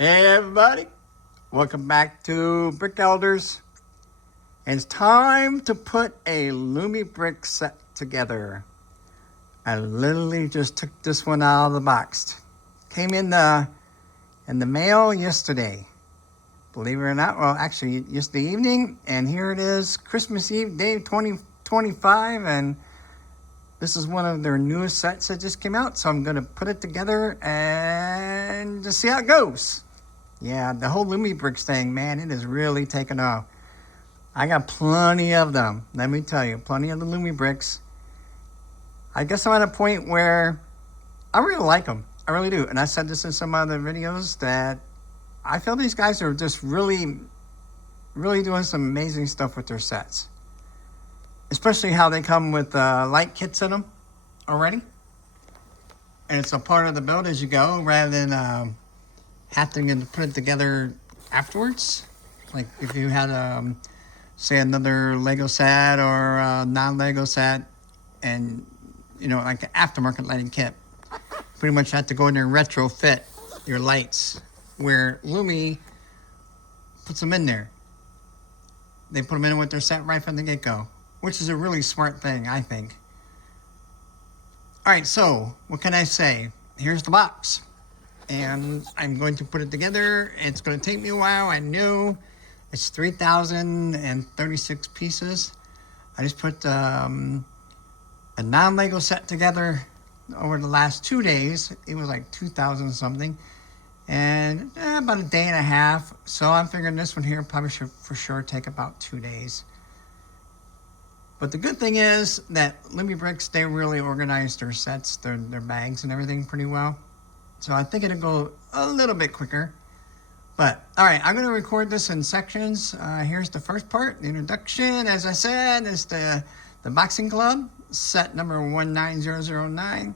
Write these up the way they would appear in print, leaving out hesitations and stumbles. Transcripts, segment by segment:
Hey everybody, welcome back to Brick Elders. It's time to put a LumiBricks set together. I literally just took this one out of the box. Came in the mail yesterday. Believe it or not, well actually yesterday evening, and here it is, Christmas Eve, day 2025, and this is one of their newest sets that just came out, so I'm going to put it together and just see how it goes. Yeah, the whole LumiBricks thing, man, it has really taken off. I got plenty of them. Let me tell you, plenty of the LumiBricks. I guess I'm at a point where I really like them. I really do. And I said this in some other videos that I feel these guys are just really doing some amazing stuff with their sets. Especially how they come with light kits in them already. And it's a part of the build as you go rather than having to put it together afterwards. Like if you had say another Lego set or a non-Lego set, and like the aftermarket lighting kit, pretty much have to go in there and retrofit your lights, where Lumi puts them in there. They put them in with their set right from the get-go, which is a really smart thing, I think. All right, so what can I say? Here's the box. And I'm going to put it together. It's going to take me a while. I know it's 3,036 pieces. I just put a non-Lego set together over the last 2 days. It was like 2,000 something. And about a day and a half. So I'm figuring this one here probably should for sure take about 2 days. But the good thing is that LumiBricks, they really organize their sets, their bags and everything pretty well. So I think it'll go a little bit quicker. But, all right, I'm going to record this in sections. Here's the first part, the introduction. As I said, it's the Boxing Club, set number 19009.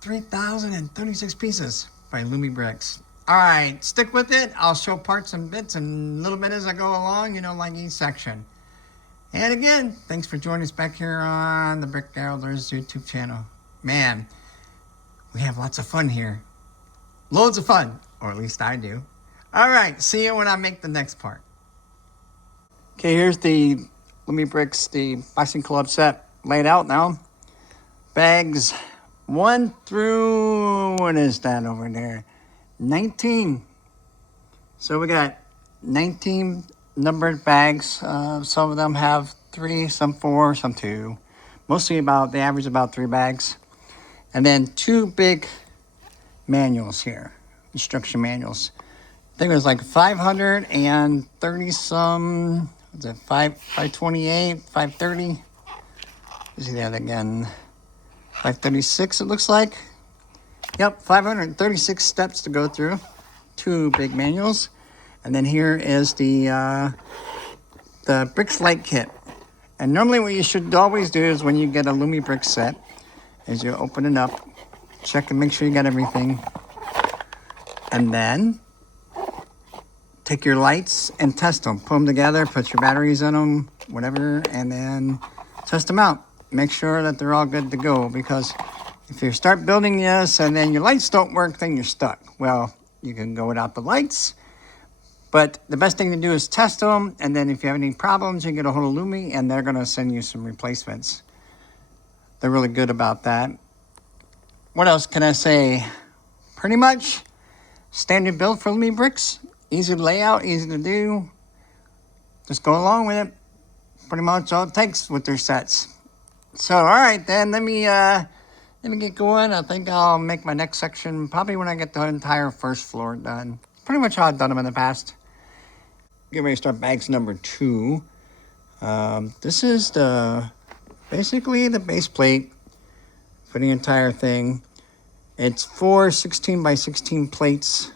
3,036 pieces by LumiBricks. All right, stick with it. I'll show parts and bits and a little bit as I go along, like each section. And again, thanks for joining us back here on the Brick Elders YouTube channel. Man, we have lots of fun here. Loads of fun, or at least I do. All right, see you when I make the next part. Okay, here's the LumiBricks, the Boxing Club set laid out now. Bags 1 through, what is that over there? 19. So we got 19 numbered bags. Some of them have 3, some 4, some 2. Mostly they average about 3 bags. And then 2 big manuals here, instruction manuals. I think it was like 530 some, was it 528, 530? See that again, 536 it looks like. Yep, 536 steps to go through, 2 big manuals. And then here is the Bricks Light Kit. And normally what you should always do is when you get a LumiBricks set, is you open it up, check and make sure you got everything, and then take your lights and test them. Put them together, put your batteries in them, whatever, and then test them out. Make sure that they're all good to go, because if you start building this and then your lights don't work, then you're stuck. Well, you can go without the lights, but the best thing to do is test them, and then if you have any problems, you get a hold of Lumi, and they're going to send you some replacements. They're really good about that. What else can I say? Pretty much standard build for LumiBricks. Easy to lay out, easy to do. Just go along with it. Pretty much all it takes with their sets. So, all right, then let me get going. I think I'll make my next section probably when I get the entire first floor done. Pretty much how I've done them in the past. Get ready to start bags number 2. This is basically the base plate for the entire thing. It's 4 16 by 16 plates,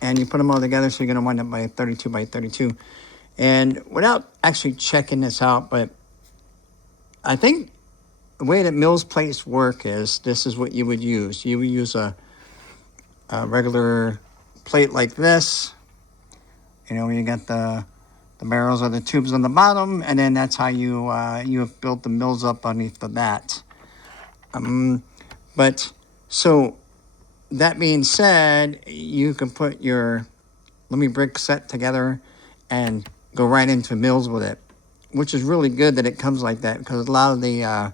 and you put them all together, so you're going to wind up by 32 by 32. And without actually checking this out, but I think the way that Mills plates work is this is what you would use. You would use a regular plate like this. You got the barrels or the tubes on the bottom, and then that's how you have built the mills up underneath of that. But so that being said, you can put your LumiBricks set together and go right into mills with it, which is really good that it comes like that, because a lot of the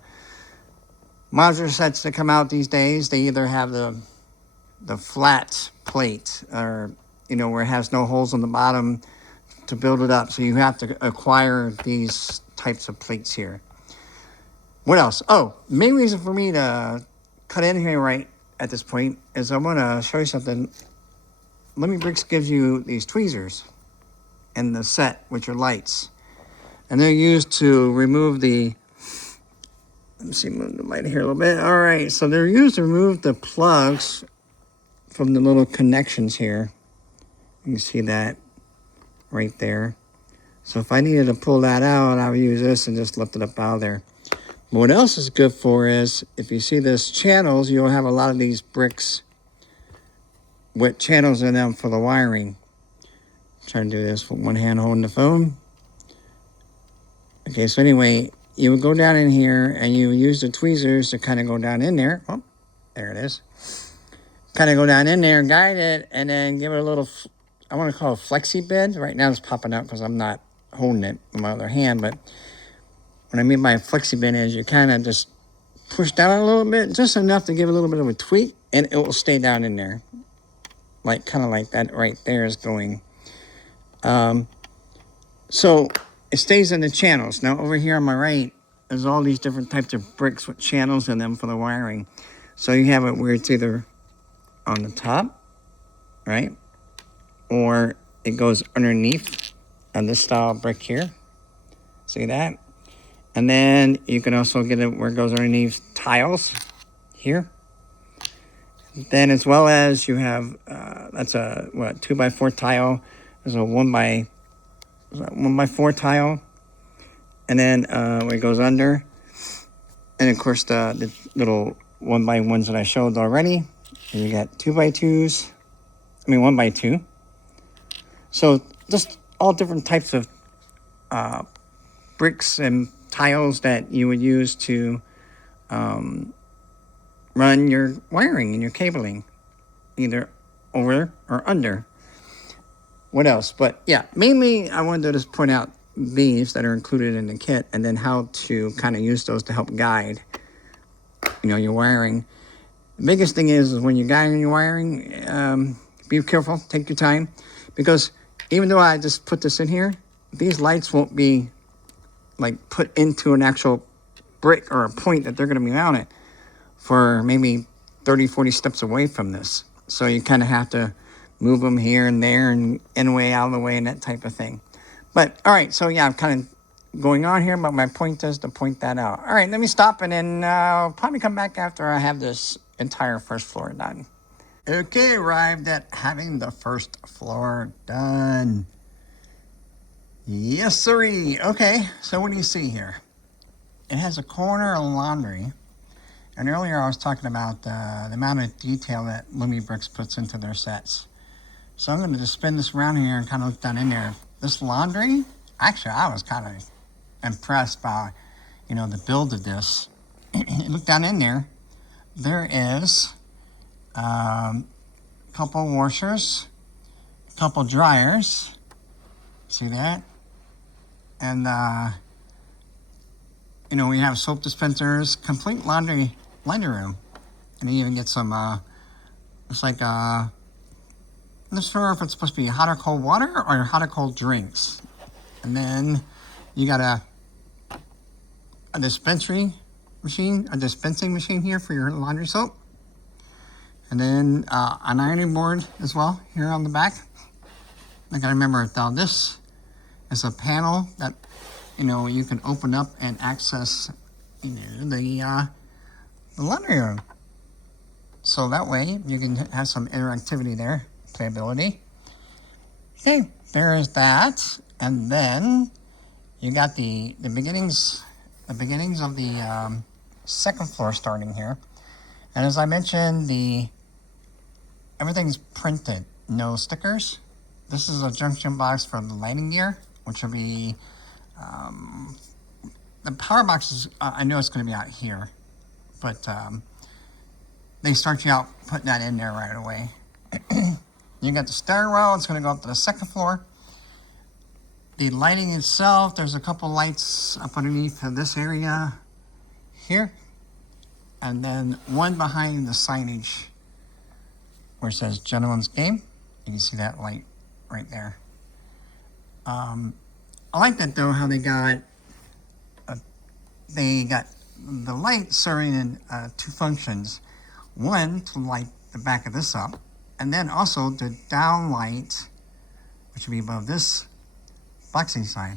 modular sets that come out these days, they either have the flat plate, or where it has no holes on the bottom to build it up. So you have to acquire these types of plates here. What else? Oh, main reason for me to cut in here right at this point is I want to show you something. LumiBricks gives you these tweezers in the set, which are lights, and they're used to remove the, let me see, move the light here a little bit. All right, so they're used to remove the plugs from the little connections here. You can see that right there. So if I needed to pull that out, I would use this and just lift it up out of there. But what else is good for is, if you see this channels, you'll have a lot of these bricks with channels in them for the wiring. I'm trying to do this with one hand holding the phone. Okay, so anyway, you would go down in here and you use the tweezers to kind of go down in there. Oh, there it is. Kind of go down in there and guide it, and then give it a little, I want to call it flexi bend. Right now it's popping out because I'm not holding it with my other hand, but what I mean by flexi bend is you kind of just push down a little bit, just enough to give a little bit of a tweak, and it will stay down in there. Like, kind of like that right there is going. So it stays in the channels. Now over here on my right, there's all these different types of bricks with channels in them for the wiring. So you have it where it's either on the top, right? Or it goes underneath on this style brick here. See that? And then you can also get it where it goes underneath tiles here. Then, as well as you have, that's a 2x4 tile. There's a 1x4 tile. And then where it goes under. And of course the little 1x1s that I showed already. And you got 2x2s. 1x2. So just all different types of bricks and tiles that you would use to run your wiring and your cabling, either over or under. What else? But yeah, mainly I wanted to just point out these that are included in the kit, and then how to kind of use those to help guide, your wiring. The biggest thing is when you're guiding your wiring, be careful, take your time, because even though I just put this in here, these lights won't be like put into an actual brick or a point that they're going to be mounted for maybe 30, 40 steps away from this. So you kind of have to move them here and there and in a way, out of the way, and that type of thing. But all right, so yeah, I'm kind of going on here, but my point is to point that out. All right, let me stop, and then I'll probably come back after I have this entire first floor done. Okay, arrived at having the first floor done. Yes, sirree. Okay, so what do you see here? It has a corner of laundry. And earlier I was talking about the amount of detail that LumiBricks puts into their sets. So I'm going to just spin this around here and kind of look down in there. This laundry, actually I was kind of impressed by, the build of this. Look down in there. There is a couple washers, a couple dryers. See that? And, we have soap dispensers, complete laundry room. And you even get some, it's like, I'm not sure if it's supposed to be hot or cold water or hot or cold drinks. And then you got a dispensing machine here for your laundry soap. And then an ironing board as well here on the back. I gotta remember now this is a panel that you can open up and access the laundry room. So that way you can have some interactivity there, playability. Okay, there is that. And then you got the beginnings of the second floor starting here. And as I mentioned, everything's printed, no stickers. This is a junction box for the lighting gear, which will be the power box is, I know it's going to be out here, but they start you out putting that in there right away. You got the stairwell. It's going to go up to the second floor. The lighting itself, there's a couple lights up underneath this area here. And then one behind the signage where it says Gentleman's Game. You can see that light right there. I like that though, how they got the light serving in two functions. One, to light the back of this up, and then also the down light, which would be above this boxing sign.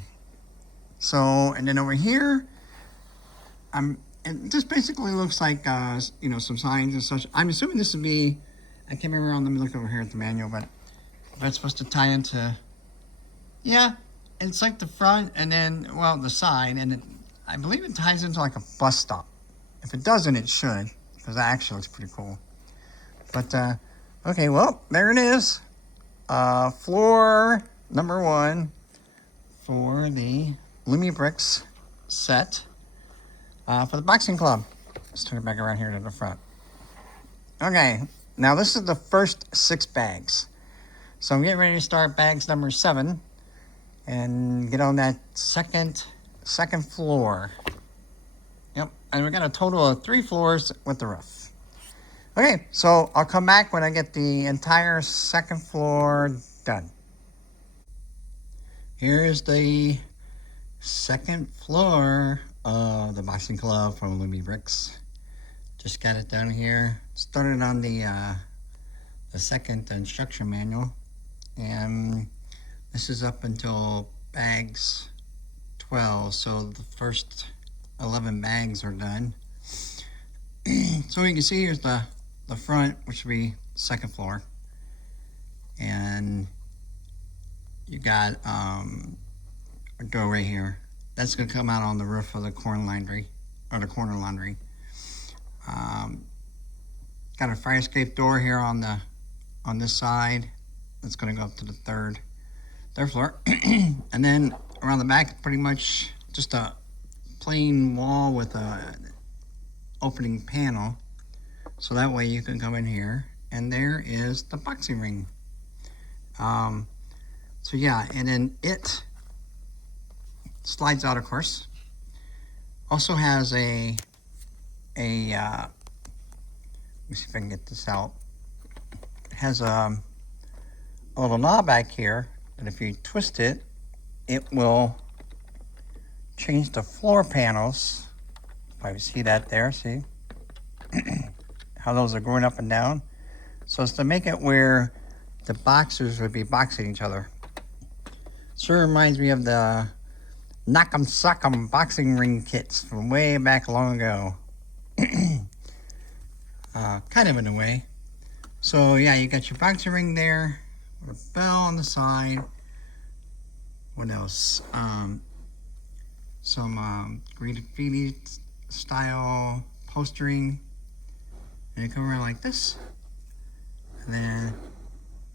So, and then over here, it just basically looks like, you know, some signs and such. I'm assuming this would be, I can't remember, let me look over here at the manual, but that's supposed to tie into, yeah, it's like the front and then, well, the side, and I believe it ties into like a bus stop. If it doesn't, it should, because that actually looks pretty cool. But, okay, well, there it is. Floor number 1 for the LumiBricks set for the boxing club. Let's turn it back around here to the front. Okay, now this is the first 6 bags. So I'm getting ready to start bags number 7 and get on that second floor. Yep, and we got a total of 3 floors with the roof. Okay, so I'll come back when I get the entire second floor done. Here's the second floor of the boxing club from LumiBricks. Just got it down here. Started on the second instruction manual, and this is up until bags 12. So the first 11 bags are done. So you can see here's the front, which would be second floor, and you got a door right here. That's going to come out on the roof of the corner laundry. Got a fire escape door here on this side. That's going to go up to the third floor. And then around the back, pretty much just a plain wall with a opening panel. So that way you can come in here, and there is the boxing ring. So yeah, and then it slides out, of course. Also has let me see if I can get this out. It has a little knob back here, and if you twist it, it will change the floor panels. If I see that there, see how those are going up and down. So it's to make it where the boxers would be boxing each other. Sure reminds me of the Knock'em Sock'em boxing ring kits from way back long ago. Kind of in a way. So yeah, you got your boxing ring there, with a bell on the side. What else? Some graffiti style postering. And you come around like this, and then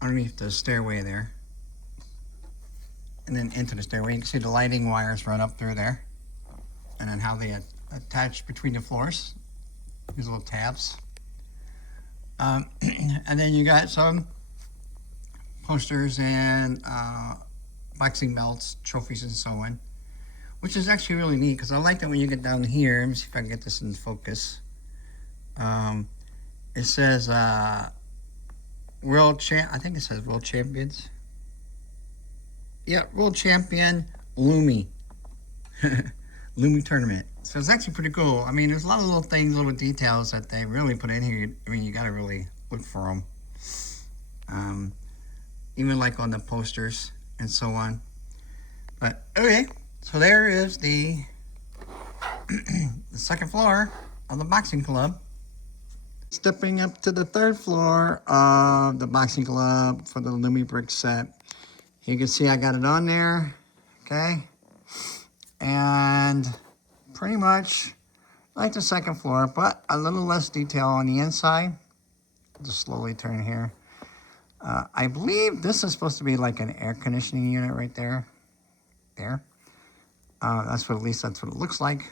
underneath the stairway there, and then into the stairway. You can see the lighting wires run up through there, and then how they attach between the floors. These little tabs. And then you got some posters and boxing belts, trophies, and so on, which is actually really neat, because I like that when you get down here. Let me see if I can get this in focus. It says world champ. I think it says world champions. Yeah, world champion Lumi. Lumi tournament. So it's actually pretty cool. I mean, there's a lot of little things, little details that they really put in here. I mean, you got to really look for them. Even like on the posters and so on. But okay, so there is the the second floor of the boxing club. Stepping up to the third floor of the boxing club for the LumiBricks set. You can see I got it on there, okay? And pretty much like the second floor, but a little less detail on the inside. Just slowly turn here. I believe this is supposed to be like an air conditioning unit right there. There. That's what, at least that's what it looks like.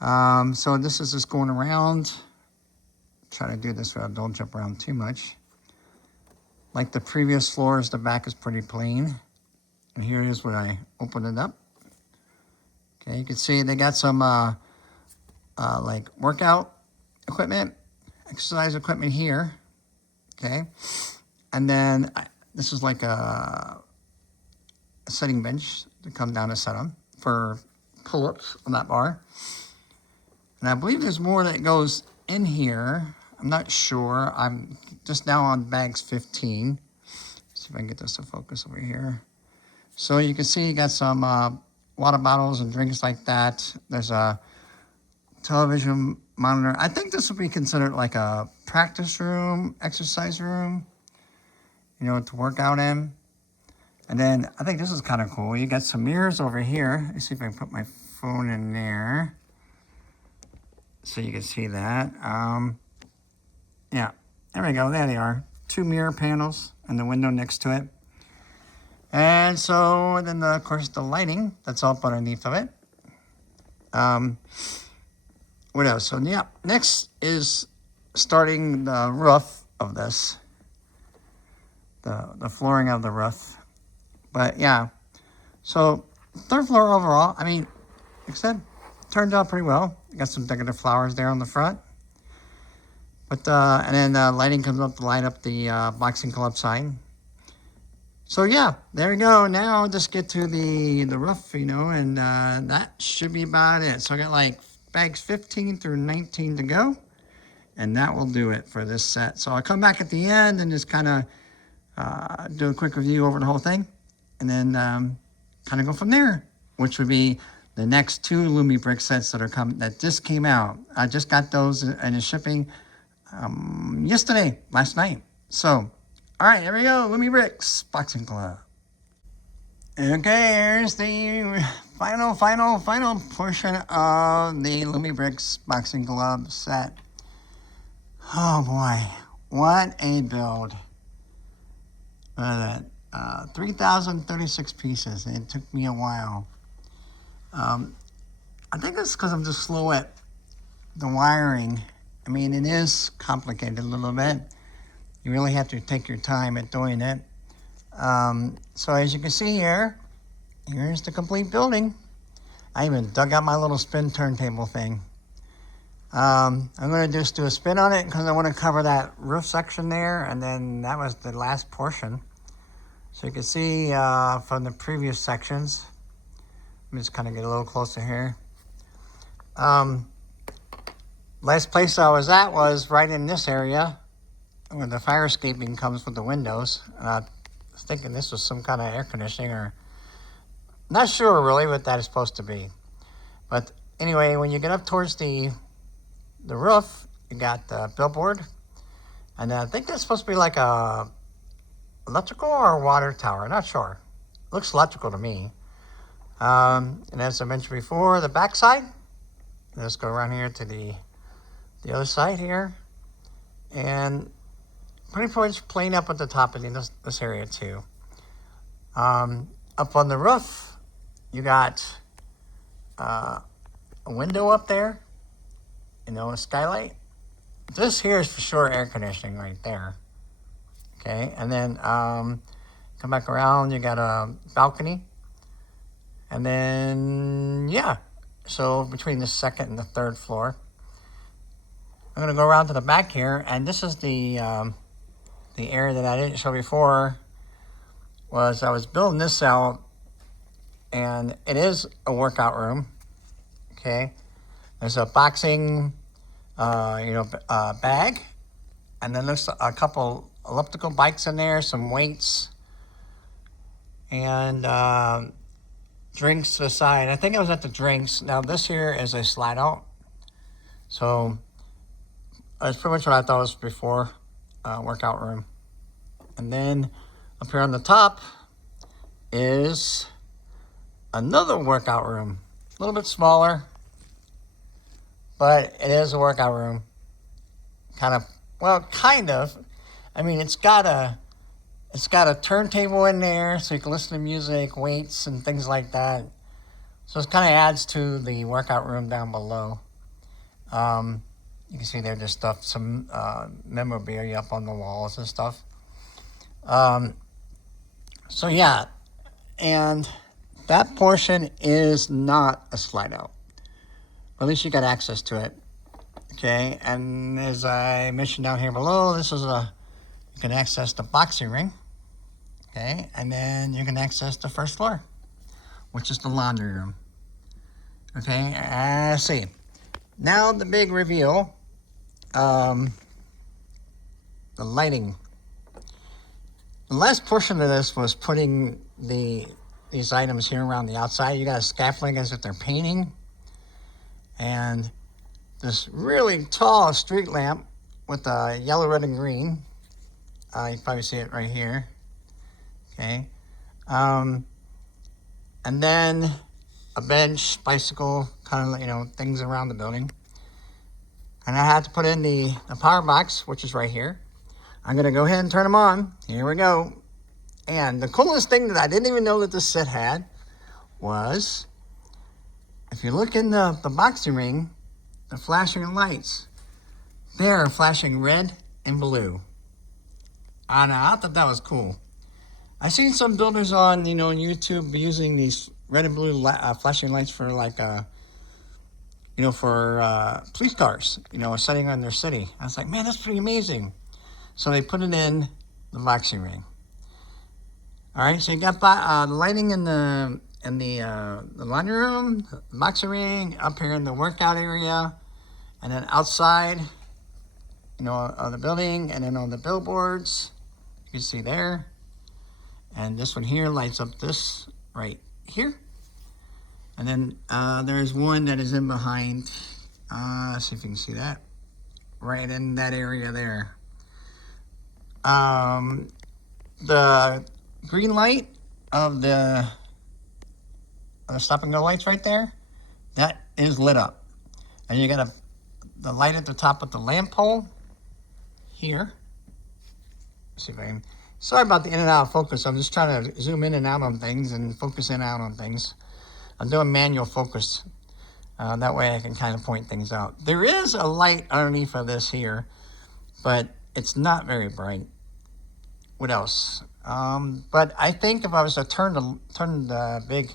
So this is just going around try to do this so I don't jump around too much. Like the previous floors, the back is pretty plain. And here it is when I open it up. Okay, you can see they got some like workout equipment, exercise equipment here. Okay, and then this is like a setting bench to come down and set on for pull-ups on that bar. And I believe there's more that goes in here. I'm not sure. I'm just now on bags 15. Let's see if I can get this to focus over here. So you can see you got some water bottles and drinks like that. There's a television monitor. I think this would be considered like a practice room, exercise room, you know, to work out in. And then I think this is kind of cool. You got some mirrors over here. Let's see if I can put my phone in there so you can see that. Yeah, there we go. There they are. 2 mirror panels and the window next to it. And so then, of course, the lighting that's up underneath of it. What else? So, yeah, next is starting the roof of this. The flooring of the roof. But, yeah. So, 3rd floor overall, I mean, like I said, turned out pretty well. You got some decorative flowers there on the front. But, and then lighting comes up to light up the boxing club sign. So, yeah, there we go. Now, just get to the roof, you know, and that should be about it. So, I got like bags 15 through 19 to go. And that will do it for this set. So, I'll come back at the end and just kind of do a quick review over the whole thing. And then kind of go from there, which would be the next 2 LumiBricks sets that are that just came out. I just got those and it's shipping yesterday, last night. So, all right, here we go. LumiBricks Boxing Club. Okay, here's the final portion of the LumiBricks Boxing Club set. Oh boy, what a build! Look at that, 3,036 pieces. It took me a while. I think it's because I'm just slow at the wiring. I mean, it is complicated a little bit. You really have to take your time at doing it. So as you can see here, here's the complete building. I even dug out my little spin turntable thing. I'm going to just do a spin on it because I want to cover that roof section there, and then that was the last portion. So you can see from the previous sections. Let me just kind of get a little closer here. Last place I was at was right in this area where the fire escaping comes with the windows. And I was thinking this was some kind of air conditioning, or not sure really what that is supposed to be. But anyway, when you get up towards the roof, you got the billboard. And I think that's supposed to be like a electrical or water tower. Not sure. Looks electrical to me. And as I mentioned before, the back side. Let's go around here to the other side here. And pretty much plain up at the top of this area too. Up on the roof, you got a window up there. You know, a skylight. This here is for sure air conditioning right there. Okay, and then come back around, you got a balcony. And then, yeah, so between the 2nd and the 3rd floor. I'm going to go around to the back here, and this is the area that I didn't show before. Was I was building this out, and it is a workout room. Okay, there's a boxing, bag, and then there's a couple elliptical bikes in there, some weights, and drinks to the side. I think I was at the drinks. Now this here is a slide out. So that's pretty much what I thought it was before, workout room. And then up here on the top is another workout room. A little bit smaller, but it is a workout room. Kind of. I mean, it's got a turntable in there so you can listen to music, weights, and things like that. So it kind of adds to the workout room down below. You can see there, just stuff, some memorabilia up on the walls and stuff. So yeah, and that portion is not a slide out. At least you got access to it. Okay, and as I mentioned down here below, this is you can access the boxing ring. Okay, and then you can access the first floor, which is the laundry room. Okay, let's see. Now the big reveal, the lighting. The last portion of this was putting these items here around the outside. You got a scaffolding as if they're painting, and this really tall street lamp with a yellow, red, and green. You can probably see it right here. Okay, and then a bench, bicycle, kind of things around the building. And I had to put in the power box, which is right here. I'm gonna go ahead and turn them on. Here we go. And the coolest thing that I didn't even know that this set had was, if you look in the boxing ring, the flashing lights, they're flashing red and blue. And I thought that was cool. I've seen some builders on, on YouTube using these red and blue flashing lights for like, for police cars, setting on their city. I was like, man, that's pretty amazing. So they put it in the boxing ring. All right, so you got the lighting in the laundry room, the boxing ring, up here in the workout area, and then outside, of the building, and then on the billboards, you can see there. And this one here lights up this right here. And then there's one that is in behind, let's see if you can see that, right in that area there. The green light of the stop and go lights right there, that is lit up. And you got the light at the top of the lamp pole here. Let's see if I can, sorry about the in and out of focus. I'm just trying to zoom in and out on things and focus in and out on things. I'm doing manual focus. That way I can kind of point things out. There is a light underneath of this here, but it's not very bright. What else? But I think if I was to turn the big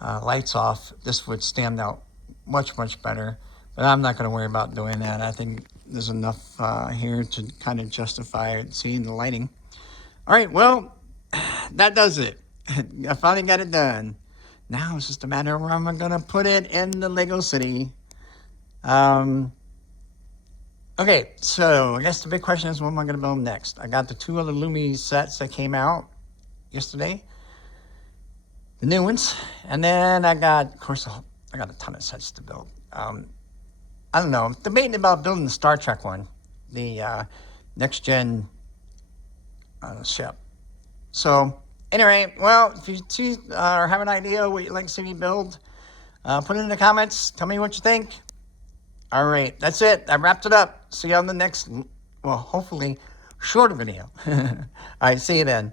lights off, this would stand out much, much better. But I'm not going to worry about doing that. I think there's enough here to kind of justify seeing the lighting. All right, well, that does it. I finally got it done. Now it's just a matter of where I'm going to put it in the Lego City. Okay, so I guess the big question is, what am I going to build next? I got the 2 other Lumi sets that came out yesterday, the new ones, and then I got, of course, I got a ton of sets to build. I don't know, I'm debating about building the Star Trek one, the next gen ship. So anyway, well, if you see or have an idea what you'd like to see me build, put it in the comments. Tell me what you think. All right, that's it. I wrapped it up. See you on the next, well, hopefully shorter video. All right, see you then.